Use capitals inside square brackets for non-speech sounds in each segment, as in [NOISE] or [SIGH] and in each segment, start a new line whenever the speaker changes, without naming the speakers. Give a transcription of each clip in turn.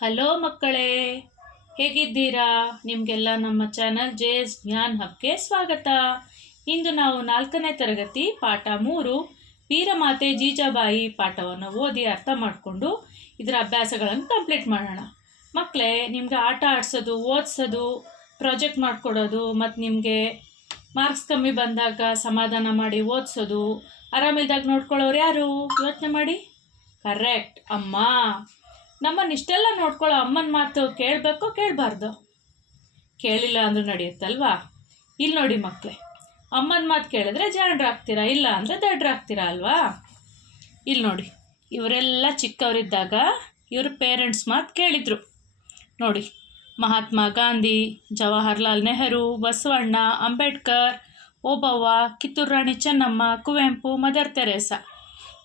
Hello ಮಕ್ಕಳೇ, ಹೇಗಿದ್ದೀರಾ? ನಿಮಗೆಲ್ಲ ನಮ್ಮ ಚಾನಲ್ ಜೆ ಎಸ್ ಜ್ಞಾನ್ ಹಬ್ಗೆ ಸ್ವಾಗತ. ಇಂದು ನಾವು ನಾಲ್ಕನೇ ತರಗತಿ ಪಾಠ ಮೂರು ವೀರಮಾತೆ ಜೀಜಾಬಾಯಿ ಪಾಠವನ್ನು ಓದಿ ಅರ್ಥ ಮಾಡಿಕೊಂಡು ಇದರ ಅಭ್ಯಾಸಗಳನ್ನು ಕಂಪ್ಲೀಟ್ ಮಾಡೋಣ. ಮಕ್ಕಳೇ, ನಿಮಗೆ ಆಟ ಆಡಿಸೋದು, ಓದಿಸೋದು, ಪ್ರಾಜೆಕ್ಟ್ ಮಾಡಿಕೊಡೋದು, ಮತ್ತು ನಿಮಗೆ ಮಾರ್ಕ್ಸ್ ಕಮ್ಮಿ ಬಂದಾಗ ಸಮಾಧಾನ ಮಾಡಿ ಓದಿಸೋದು ಆರಾಮಿಲ್ದಾಗ ನೋಡ್ಕೊಳ್ಳೋರು ಯಾರು? ಯೋಚನೆ ಮಾಡಿ. ಕರೆಕ್ಟ್. ಅಮ್ಮ ನಮ್ಮನ್ನು ಇಷ್ಟೆಲ್ಲ ನೋಡ್ಕೊಳ್ಳೋ ಅಮ್ಮನ ಮಾತು ಕೇಳಬೇಕು ಕೇಳಬಾರ್ದು. ಕೇಳಿಲ್ಲ ಅಂದ್ರೆ ನಡೆಯುತ್ತಲ್ವಾ? ಇಲ್ಲಿ ನೋಡಿ ಮಕ್ಕಳೇ ಅಮ್ಮನ ಮಾತು ಕೇಳಿದ್ರೆ ಜಾಣರಾಗ್ತೀರಾ ಇಲ್ಲ ಅಂದರೆ ದಡ್ರಾಗ್ತೀರಾ ಅಲ್ವಾ? ಇಲ್ಲಿ ನೋಡಿ, ಇವರೆಲ್ಲ ಚಿಕ್ಕವರಿದ್ದಾಗ ಇವ್ರ ಪೇರೆಂಟ್ಸ್ ಮಾತು ಕೇಳಿದರು. ನೋಡಿ, ಮಹಾತ್ಮ ಗಾಂಧಿ, ಜವಾಹರ್ಲಾಲ್ ನೆಹರು, ಬಸವಣ್ಣ ಅಂಬೇಡ್ಕರ್, ಓಬವ್ವ, ಕಿತ್ತೂರು ರಾಣಿ ಚೆನ್ನಮ್ಮ, ಕುವೆಂಪು, ಮದರ್ ತೆರೇಸಾ.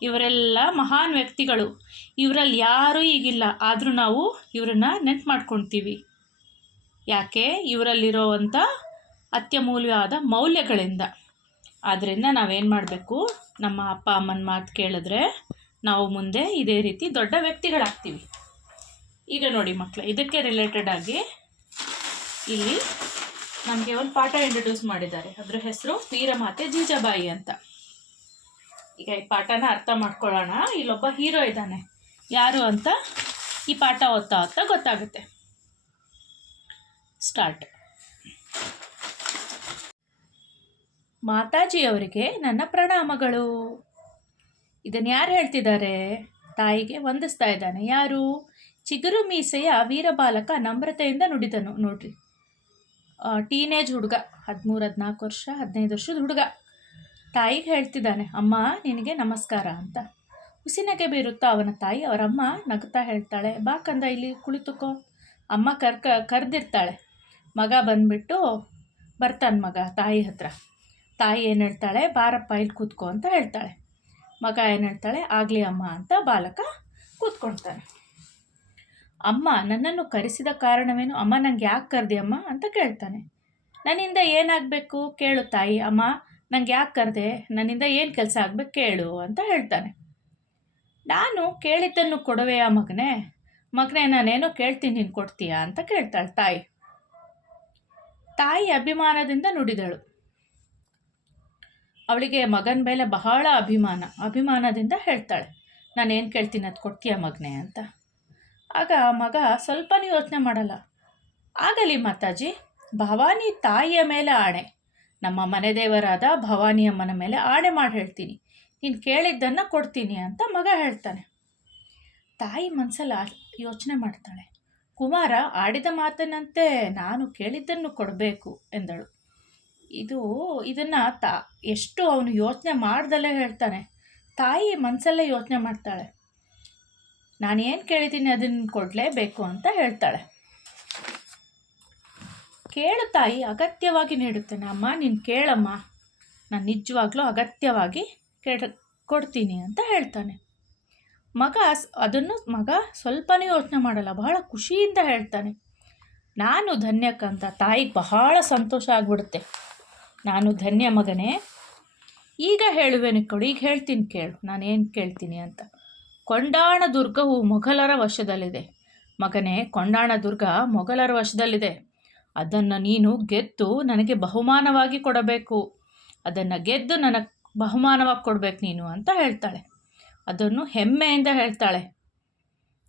ಇವರೆಲ್ಲ ಮಹಾನ್ ವ್ಯಕ್ತಿಗಳು. ಇವರಲ್ಲಿ ಯಾರೂ ಈಗಿಲ್ಲ. ಆದರೂ ನಾವು ಇವರನ್ನ ನೆನ್ಪು ಮಾಡ್ಕೊಳ್ತೀವಿ ಯಾಕೆ? ಇವರಲ್ಲಿರೋವಂಥ ಅತ್ಯಮೂಲ್ಯವಾದ ಮೌಲ್ಯಗಳಿಂದ. ಆದ್ದರಿಂದ ನಾವೇನು ಮಾಡಬೇಕು? ನಮ್ಮ ಅಪ್ಪ, ಅಮ್ಮನ ಮಾತು ಕೇಳಿದ್ರೆ ನಾವು ಮುಂದೆ ಇದೇ ರೀತಿ ದೊಡ್ಡ ವ್ಯಕ್ತಿಗಳಾಗ್ತೀವಿ. ಈಗ ನೋಡಿ ಮಕ್ಕಳು ಇದಕ್ಕೆ ರಿಲೇಟೆಡ್ ಆಗಿ ಇಲ್ಲಿ ನಮಗೆ ಒಂದು ಪಾಠ ಇಂಟ್ರೊಡ್ಯೂಸ್ ಮಾಡಿದ್ದಾರೆ. ಅದರ ಹೆಸರು ವೀರಮಾತೆ ಜೀಜಾಬಾಯಿ ಅಂತ. ಈಗ ಈ ಪಾಠನ ಅರ್ಥ ಮಾಡ್ಕೊಳ್ಳೋಣ. ಇಲ್ಲೊಬ್ಬ ಹೀರೋ ಇದ್ದಾನೆ. ಯಾರು ಅಂತ ಈ ಪಾಠ ಓದ್ತಾ ಓದ್ತಾ ಗೊತ್ತಾಗುತ್ತೆ. ಸ್ಟಾರ್ಟ್ ಮಾತಾಜಿಯವರಿಗೆ ನನ್ನ ಪ್ರಣಾಮಗಳು. ಇದನ್ನು ಯಾರು ಹೇಳ್ತಿದ್ದಾರೆ? ತಾಯಿಗೆ ವಂದಿಸ್ತಾ ಇದ್ದಾನೆ. ಯಾರು? ಚಿಗುರು ಮೀಸೆಯ ವೀರಬಾಲಕ ನಮ್ರತೆಯಿಂದ ನುಡಿದನು. ನೋಡ್ರಿ. ಟೀನೇಜ್ ಹುಡುಗ. ಹದಿಮೂರು, ಹದಿನಾಲ್ಕು ವರ್ಷ, ಹದಿನೈದು ವರ್ಷದ ಹುಡುಗ. ತಾಯಿಗೆ ಹೇಳ್ತಿದ್ದಾನೆ, ಅಮ್ಮ, ನಿನಗೆ ನಮಸ್ಕಾರ ಅಂತ. ಉಸಿನಗೆ ಬೀರುತ್ತಾ ಅವನ ತಾಯಿ, ಅವರಮ್ಮ, ನಗುತ್ತಾ ಹೇಳ್ತಾಳೆ, ಬಾ ಕಂದ, ಇಲ್ಲಿ ಕುಳಿತುಕೋ. ಅಮ್ಮ ಕರ್ಕ, ಕರೆದಿರ್ತಾಳೆ. ಮಗ ಬಂದ್ಬಿಟ್ಟು ಬರ್ತಾನೆ ಮಗ ತಾಯಿ ಹತ್ರ. ತಾಯಿ ಏನು ಹೇಳ್ತಾಳೆ, ಬಾರಪ್ಪ, ಇಲ್ಲಿ ಕೂತ್ಕೋ ಅಂತ ಹೇಳ್ತಾಳೆ. ಮಗ ಏನು ಹೇಳ್ತಾಳೆ, ಆಗಲಿ ಅಮ್ಮ ಅಂತ ಬಾಲಕ ಕೂತ್ಕೊಳ್ತಾನೆ. ಅಮ್ಮ, ನನ್ನನ್ನು ಕರೆಸಿದ ಕಾರಣವೇನು? ಅಮ್ಮ, ನಂಗೆ ಯಾಕೆ ಕರೆದಿ ಅಮ್ಮ? ಅಂತ ಕೇಳ್ತಾನೆ. ನನ್ನಿಂದ ಏನಾಗಬೇಕು? ಕೇಳು ತಾಯಿ. ಅಮ್ಮ ನಂಗೆ ಯಾಕೆ ಕರೆದೆ ನನ್ನಿಂದ ಏನು ಕೆಲಸ ಆಗಬೇಕು ಕೇಳು ಅಂತ ಹೇಳ್ತಾನೆ. ನಾನು ಕೇಳಿದ್ದನ್ನು ಕೊಡುವೆಯಾ ಮಗನೇ? ಮಗನೇ, ನಾನೇನೋ ಕೇಳ್ತೀನಿ, ನೀನು ಕೊಡ್ತೀಯಾ ಅಂತ ಕೇಳ್ತಾಳೆ ತಾಯಿ. ತಾಯಿ ಅಭಿಮಾನದಿಂದ ನುಡಿದಳು. ಅವಳಿಗೆ ಮಗನ ಮೇಲೆ ಬಹಳ ಅಭಿಮಾನ, ಅಭಿಮಾನದಿಂದ ಹೇಳ್ತಾಳೆ, ನಾನೇನು ಕೇಳ್ತೀನಿ ಅದು ಕೊಡ್ತೀಯ ಮಗನೇ? ಅಂತ. ಆಗ ಮಗ ಸ್ವಲ್ಪನೂ ಯೋಚನೆ ಮಾಡಲ್ಲ. ಆಗಲಿ ಮಾತಾಜಿ, ಭವಾನಿ ತಾಯಿಯ ಮೇಲೆ ಆಣೆ. ನಮ್ಮ ಮನೆ ದೇವರಾದ ಭವಾನಿ ಅಮ್ಮನ ಮೇಲೆ ಆಣೆ ಮಾಡಿ ಹೇಳ್ತೀನಿ. ನೀನು ಕೇಳಿದ್ದನ್ನು ಕೊಡ್ತೀನಿ ಅಂತ ಮಗ ಹೇಳ್ತಾನೆ. ತಾಯಿ ಮನಸ್ಸಲ್ಲಿ ಯೋಚನೆ ಮಾಡ್ತಾಳೆ. ಕುಮಾರ ಆಡಿದ ಮಾತನಂತೆ ನಾನು ಕೇಳಿದ್ದನ್ನು ಕೊಡಬೇಕು ಎಂದಳು. ಇದು, ಇದನ್ನು ತಾ, ಎಷ್ಟು ಅವನು ಯೋಚನೆ ಮಾಡ್ದಲ್ಲೇ ಹೇಳ್ತಾನೆ. ತಾಯಿ ಮನಸ್ಸಲ್ಲೇ ಯೋಚನೆ ಮಾಡ್ತಾಳೆ. ನಾನು ಏನು ಕೇಳಿದ್ದೀನಿ ಅದನ್ನು ಕೊಡಲೇಬೇಕು ಅಂತ ಹೇಳ್ತಾಳೆ. ಕೇಳು ತಾಯಿ, ಅಗತ್ಯವಾಗಿ ನೀಡುತ್ತೇನೆ ಅಮ್ಮ, ನೀನು ಕೇಳಮ್ಮ. ನಾನು ನಿಜವಾಗ್ಲೂ ಅಗತ್ಯವಾಗಿ ಕೇಳ, ಕೊಡ್ತೀನಿ ಅಂತ ಹೇಳ್ತಾನೆ. ಮಗ ಅದನ್ನು ಮಗ ಸ್ವಲ್ಪನೇ ಯೋಚನೆ ಮಾಡಲ್ಲ, ಬಹಳ ಖುಷಿಯಿಂದ ಹೇಳ್ತಾನೆ. ನಾನು ಧನ್ಯಕ್ಕಂತ ತಾಯಿಗೆ ಬಹಳ ಸಂತೋಷ ಆಗಿಬಿಡುತ್ತೆ. ನಾನು ಧನ್ಯ ಮಗನೇ. ಈಗ ಹೇಳುವೆನು ಕೊಡು, ಈಗ ಹೇಳ್ತೀನಿ ಕೇಳು, ನಾನೇನು ಕೇಳ್ತೀನಿ ಅಂತ. ಕೊಂಡಾಣ ದುರ್ಗವು ಮೊಘಲರ ವಶದಲ್ಲಿದೆ. ಮಗನೇ ಕೊಂಡಾಣ ದುರ್ಗ ಮೊಘಲರ ವಶದಲ್ಲಿದೆ. ಅದನ್ನು ನೀನು ಗೆದ್ದು ನನಗೆ ಬಹುಮಾನವಾಗಿ ಕೊಡಬೇಕು. ಅದನ್ನು ಗೆದ್ದು ನನಗೆ ಬಹುಮಾನವಾಗಿ ಕೊಡಬೇಕು ನೀನು ಅಂತ ಹೇಳ್ತಾಳೆ. ಅದನ್ನು ಹೆಮ್ಮೆಯಿಂದ ಹೇಳ್ತಾಳೆ.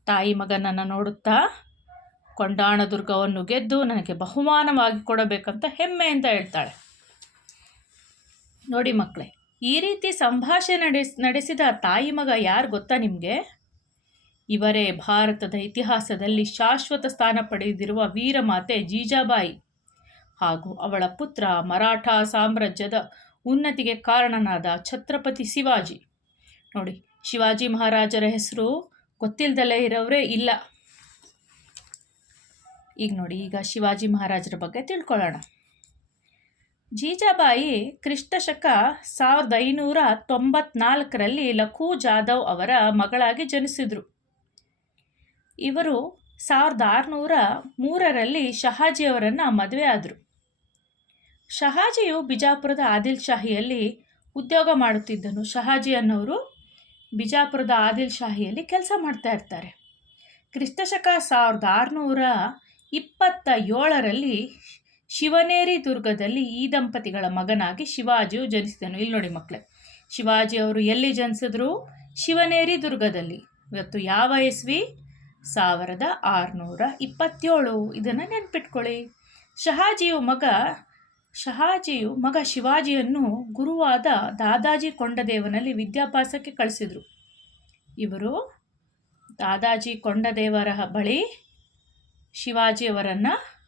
ತಾಯಿ ಮಗನನ್ನು ನೋಡುತ್ತಾ? ಕೊಂಡಾಣ ದುರ್ಗವನ್ನು ಗೆದ್ದು ನನಗೆ ಬಹುಮಾನವಾಗಿ ಕೊಡಬೇಕಂತ ಹೆಮ್ಮೆಯಿಂದ ಹೇಳ್ತಾಳೆ. ನೋಡಿ ಮಕ್ಕಳೇ ಈ ರೀತಿ ಸಂಭಾಷಣೆ ನಡೆಸ್, ನಡೆಸಿದ ತಾಯಿ ಮಗ ಯಾರು ಗೊತ್ತಾ ನಿಮಗೆ? ಇವರೇ ಭಾರತದ ಇತಿಹಾಸದಲ್ಲಿ ಶಾಶ್ವತ ಸ್ಥಾನ ಪಡೆದಿರುವ ವೀರಮಾತೆ ಜೀಜಾಬಾಯಿ ಹಾಗೂ ಅವಳ ಪುತ್ರ ಮರಾಠ ಸಾಮ್ರಾಜ್ಯದ ಉನ್ನತಿಗೆ ಕಾರಣನಾದ ಛತ್ರಪತಿ ಶಿವಾಜಿ. ನೋಡಿ, ಶಿವಾಜಿ ಮಹಾರಾಜರ ಹೆಸರು ಗೊತ್ತಿಲ್ಲದಲ್ಲೇ ಇರೋರೇ ಇಲ್ಲ. ಈಗ ನೋಡಿ, ಈಗ ಶಿವಾಜಿ ಮಹಾರಾಜರ ಬಗ್ಗೆ ತಿಳ್ಕೊಳ್ಳೋಣ. ಜೀಜಾಬಾಯಿ ಕ್ರಿಸ್ತಶಕ ಸಾವಿರದ ಐನೂರ ತೊಂಬತ್ನಾಲ್ಕರಲ್ಲಿ ಲಖೂ ಜಾಧವ್ ಅವರ ಮಗಳಾಗಿ ಜನಿಸಿದರು. ಇವರು ಸಾವಿರದ ಆರುನೂರ ಮೂರರಲ್ಲಿ ಶಹಾಜಿಯವರನ್ನು ಮದುವೆ ಆದರು. ಶಹಾಜಿಯು ಬಿಜಾಪುರದ ಆದಿಲ್ ಶಾಹಿಯಲ್ಲಿ ಉದ್ಯೋಗ ಮಾಡುತ್ತಿದ್ದನು. ಶಹಾಜಿ ಅನ್ನೋರು ಬಿಜಾಪುರದ ಆದಿಲ್ ಶಾಹಿಯಲ್ಲಿ ಕೆಲಸ ಮಾಡ್ತಾ ಇರ್ತಾರೆ. ಕ್ರಿಸ್ತಶಕ ಸಾವಿರದ ಆರುನೂರ ಇಪ್ಪತ್ತ ಏಳರಲ್ಲಿ ಶಿವನೇರಿ ದುರ್ಗದಲ್ಲಿ ಈ ದಂಪತಿಗಳ ಮಗನಾಗಿ ಶಿವಾಜಿಯು ಜನಿಸಿದನು. ಇಲ್ಲಿ ನೋಡಿ ಮಕ್ಕಳೇ ಶಿವಾಜಿಯವರು ಎಲ್ಲಿ ಜನಿಸಿದ್ರು? ಶಿವನೇರಿ ದುರ್ಗದಲ್ಲಿ. ಇವತ್ತು ಯಾವ ಇಸ್ವಿ ಸಾವಿರದ ಆರುನೂರ ಇಪ್ಪತ್ತೇಳು. ಇದನ್ನು ನೆನ್ಪಿಟ್ಕೊಳ್ಳಿ. ಶಹಾಜಿಯು ಮಗ ಶಹಾಜಿಯು ಮಗ ಶಿವಾಜಿಯನ್ನು ಗುರುವಾದ ದಾದಾಜಿ ಕೊಂಡದೇವನಲ್ಲಿ ವಿದ್ಯಾಭ್ಯಾಸಕ್ಕೆ ಕಳಿಸಿದರು. ಇವರು ದಾದಾಜಿ ಕೊಂಡದೇವರ ಬಳಿ ಶಿವಾಜಿಯವರನ್ನು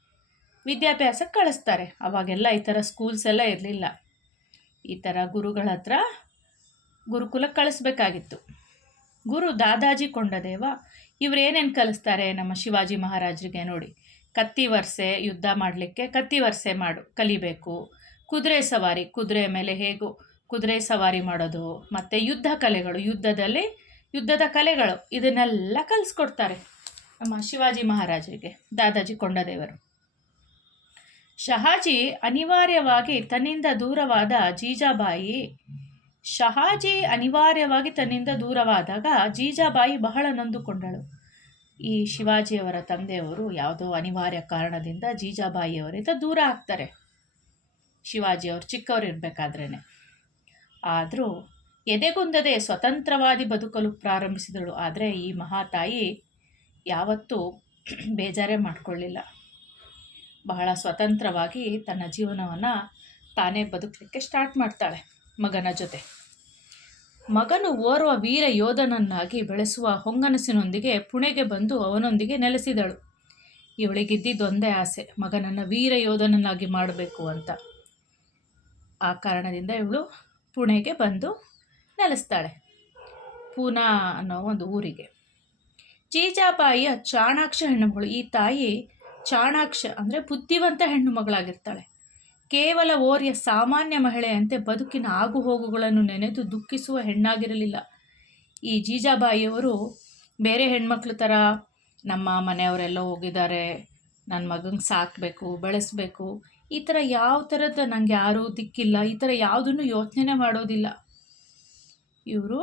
ವಿದ್ಯಾಭ್ಯಾಸಕ್ಕೆ ಕಳಿಸ್ತಾರೆ. ಅವಾಗೆಲ್ಲ ಈ ಥರ ಸ್ಕೂಲ್ಸ್ ಎಲ್ಲ ಇರಲಿಲ್ಲ. ಈ ಥರ ಗುರುಗಳ ಹತ್ರ ಗುರುಕುಲಕ್ಕೆ ಕಳಿಸ್ಬೇಕಾಗಿತ್ತು. ಗುರು ದಾದಾಜಿ ಕೊಂಡದೇವ ಇವ್ರು ಏನೇನು ಕಲಿಸ್ತಾರೆ ನಮ್ಮ ಶಿವಾಜಿ ಮಹಾರಾಜರಿಗೆ ನೋಡಿ. ಕತ್ತಿ ವರ್ಸೆ ಯುದ್ಧ ಮಾಡಲಿಕ್ಕೆ ಕತ್ತಿ ವರ್ಸೆ ಮಾಡು, ಕಲಿಬೇಕು. ಕುದುರೆ ಸವಾರಿ, ಕುದುರೆ ಮೇಲೆ ಹೇಗೂ ಕುದುರೆ ಸವಾರಿ ಮಾಡೋದು, ಮತ್ತು ಯುದ್ಧ ಕಲೆಗಳು, ಯುದ್ಧದಲ್ಲಿ ಯುದ್ಧದ ಕಲೆಗಳು, ಇದನ್ನೆಲ್ಲ ಕಲಿಸ್ಕೊಡ್ತಾರೆ ನಮ್ಮ ಶಿವಾಜಿ ಮಹಾರಾಜರಿಗೆ, ದಾದಾಜಿ ಕೊಂಡದೇವರು. ಶಹಾಜಿ ಅನಿವಾರ್ಯವಾಗಿ ತನ್ನಿಂದ ದೂರವಾದ ಜೀಜಾಬಾಯಿ ಶಹಾಜಿ ಅನಿವಾರ್ಯವಾಗಿ ತನ್ನಿಂದ ದೂರವಾದಾಗ ಜೀಜಾಬಾಯಿ ಬಹಳ ನೊಂದುಕೊಂಡಳು. ಈ ಶಿವಾಜಿಯವರ ತಂದೆಯವರು ಯಾವುದೋ ಅನಿವಾರ್ಯ ಕಾರಣದಿಂದ ಜೀಜಾಬಾಯಿಯವರಿಂದ ದೂರ ಆಗ್ತಾರೆ. ಶಿವಾಜಿಯವರು ಚಿಕ್ಕವರು ಇರಬೇಕಾದ್ರೇ ಆದರೂ ಎದೆಗುಂದದೆ ಸ್ವತಂತ್ರವಾದಿ ಬದುಕಲು ಪ್ರಾರಂಭಿಸಿದಳು. ಆದರೆ ಈ ಮಹಾತಾಯಿ ಯಾವತ್ತೂ ಬೇಜಾರೇ ಮಾಡಿಕೊಳ್ಳಿಲ್ಲ. ಬಹಳ ಸ್ವತಂತ್ರವಾಗಿ ತನ್ನ ಜೀವನವನ್ನು ತಾನೇ ಬದುಕಲಿಕ್ಕೆ ಸ್ಟಾರ್ಟ್ ಮಾಡ್ತಾಳೆ. ಮಗನ ಜೊತೆ. ಮಗನು ಓರ್ವ ವೀರ ಯೋಧನನ್ನಾಗಿ ಬೆಳೆಸುವ ಹೊಂಗನಸಿನೊಂದಿಗೆ ಪುಣೆಗೆ ಬಂದು ಅವನೊಂದಿಗೆ ನೆಲೆಸಿದಳು. ಇವಳಿಗಿದ್ದಿದ್ದೊಂದೇ ಆಸೆ, ಮಗನನ್ನು ವೀರ ಯೋಧನನ್ನಾಗಿ ಮಾಡಬೇಕು ಅಂತ. ಆ ಕಾರಣದಿಂದ ಇವಳು ಪುಣೆಗೆ ಬಂದು ನೆಲೆಸ್ತಾಳೆ. ಪೂನಾ ಅನ್ನೋ ಒಂದು ಊರಿಗೆ. ಜೀಜಾಬಾಯಿಯ ಚಾಣಾಕ್ಷ ಹೆಣ್ಣುಮಗಳು. ಈ ತಾಯಿ ಚಾಣಾಕ್ಷ ಅಂದರೆ ಬುದ್ಧಿವಂತ ಹೆಣ್ಣು ಮಗಳಾಗಿರ್ತಾಳೆ ಕೇವಲ ಓರ್ಯ ಸಾಮಾನ್ಯ ಮಹಿಳೆಯಂತೆ ಬದುಕಿನ ಆಗುಹೋಗುಗಳನ್ನು ನೆನೆದು ದುಃಖಿಸುವ ಹೆಣ್ಣಾಗಿರಲಿಲ್ಲ. ಈ ಜೀಜಾಬಾಯಿಯವರು ಬೇರೆ ಹೆಣ್ಮಕ್ಳ ಥರ ನಮ್ಮ ಮನೆಯವರೆಲ್ಲ ಹೋಗಿದ್ದಾರೆ ನನ್ನ ಮಗಂಗೆ ಸಾಕಬೇಕು, ಬೆಳೆಸಬೇಕು, ಈ ಥರ ಯಾವ ಥರದ ನನಗೆ ಯಾರೂ ದಿಕ್ಕಿಲ್ಲ, ಈ ಥರ ಯಾವುದನ್ನು ಯೋಚನೆ ಮಾಡೋದಿಲ್ಲ. ಇವರು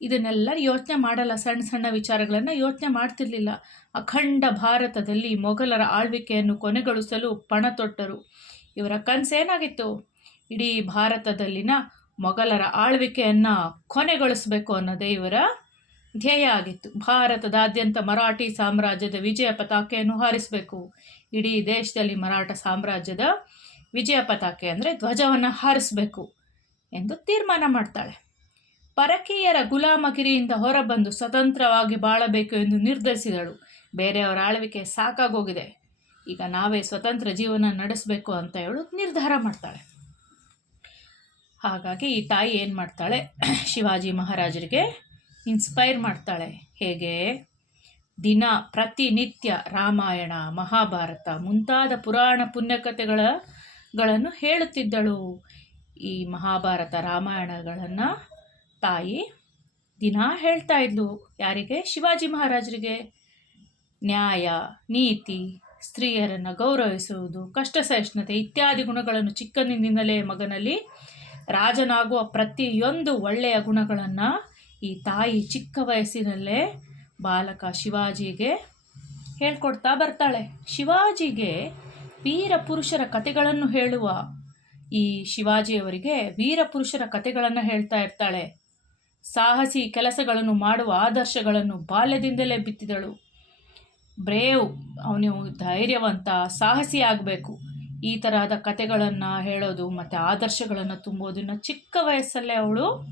ಇದನ್ನೆಲ್ಲ ಯೋಚನೆ ಮಾಡಲ್ಲ, ಸಣ್ಣ ಸಣ್ಣ ವಿಚಾರಗಳನ್ನು ಯೋಚನೆ ಮಾಡ್ತಿರ್ಲಿಲ್ಲ. ಅಖಂಡ ಭಾರತದಲ್ಲಿ ಮೊಘಲರ ಆಳ್ವಿಕೆಯನ್ನು ಕೊನೆಗೊಳಿಸಲು ಪಣ ತೊಟ್ಟರು ಇವರ ಕನಸೇನಾಗಿತ್ತು ಇಡೀ ಭಾರತದಲ್ಲಿನ ಮೊಘಲರ ಆಳ್ವಿಕೆಯನ್ನು ಕೊನೆಗೊಳಿಸಬೇಕು ಅನ್ನೋದೇ ಇವರ ಧ್ಯೇಯ ಆಗಿತ್ತು. ಭಾರತದಾದ್ಯಂತ ಮರಾಠಿ ಸಾಮ್ರಾಜ್ಯದ ವಿಜಯ ಪತಾಕೆಯನ್ನು ಹಾರಿಸಬೇಕು. ಇಡೀ ದೇಶದಲ್ಲಿ ಮರಾಠ ಸಾಮ್ರಾಜ್ಯದ ವಿಜಯ ಪತಾಕೆ ಅಂದರೆ ಧ್ವಜವನ್ನು ಹಾರಿಸಬೇಕು ಎಂದು ತೀರ್ಮಾನ ಮಾಡ್ತಾಳೆ. ಪರಕೀಯರ ಗುಲಾಮಗಿರಿಯಿಂದ ಹೊರಬಂದು ಸ್ವತಂತ್ರವಾಗಿ ಬಾಳಬೇಕು ಎಂದು ನಿರ್ಧರಿಸಿದಳು. ಬೇರೆಯವರ ಆಳ್ವಿಕೆ ಸಾಕಾಗೋಗಿದೆ. ಈಗ ನಾವೇ ಸ್ವತಂತ್ರ ಜೀವನ ನಡೆಸಬೇಕು ಅಂತ ಹೇಳು ನಿರ್ಧಾರ ಮಾಡ್ತಾಳೆ. ಹಾಗಾಗಿ ಈ ತಾಯಿ ಏನು ಮಾಡ್ತಾಳೆ? [CLEARS THROAT] ಶಿವಾಜಿ ಮಹಾರಾಜರಿಗೆ ಇನ್ಸ್ಪೈರ್ ಮಾಡ್ತಾಳೆ. ಹೇಗೆ? ದಿನ ಪ್ರತಿನಿತ್ಯ ರಾಮಾಯಣ, ಮಹಾಭಾರತ ಮುಂತಾದ ಪುರಾಣ ಪುಣ್ಯಕಥೆಗಳ ಗಳನ್ನು ಹೇಳುತ್ತಿದ್ದಳು. ಈ ಮಹಾಭಾರತ ರಾಮಾಯಣಗಳನ್ನು ತಾಯಿ ದಿನ ಹೇಳ್ತಾ ಇದ್ಲು. ಯಾರಿಗೆ? ಶಿವಾಜಿ ಮಹಾರಾಜರಿಗೆ. ನ್ಯಾಯ, ನೀತಿ ಸ್ತ್ರೀಯರನ್ನು ಗೌರವಿಸುವುದು, ಕಷ್ಟ ಸಹಿಷ್ಣುತೆ ಇತ್ಯಾದಿ ಗುಣಗಳನ್ನು ಚಿಕ್ಕಂದಿನಿಂದಲೇ ಮಗನಲ್ಲಿ ರಾಜನಾಗುವ ಪ್ರತಿಯೊಂದು ಒಳ್ಳೆಯ ಗುಣಗಳನ್ನು ಈ ತಾಯಿ ಚಿಕ್ಕ ವಯಸ್ಸಿನಲ್ಲೇ ಬಾಲಕ ಶಿವಾಜಿಗೆ ಹೇಳ್ಕೊಡ್ತಾ ಬರ್ತಾಳೆ. ಶಿವಾಜಿಗೆ ವೀರ ಪುರುಷರ ಕಥೆಗಳನ್ನು ಹೇಳುವ ಈ ಶಿವಾಜಿಯವರಿಗೆ ವೀರ ಪುರುಷರ ಕಥೆಗಳನ್ನು ಹೇಳ್ತಾ ಇರ್ತಾಳೆ. ಸಾಹಸಿ ಕೆಲಸಗಳನ್ನು ಮಾಡುವ ಆದರ್ಶಗಳನ್ನು ಬಾಲ್ಯದಿಂದಲೇ ಬಿತ್ತಿದಳು. ಬ್ರೇವ್, ಅವನು ಧೈರ್ಯವಂತ ಸಾಹಸಿ ಆಗಬೇಕು ಈ ತರಹದ ಕತೆಗಳನ್ನು ಹೇಳೋದು ಮತ್ತು ಆದರ್ಶಗಳನ್ನು ತುಂಬೋದನ್ನು ಚಿಕ್ಕ ವಯಸ್ಸಲ್ಲೇ ಅವಳು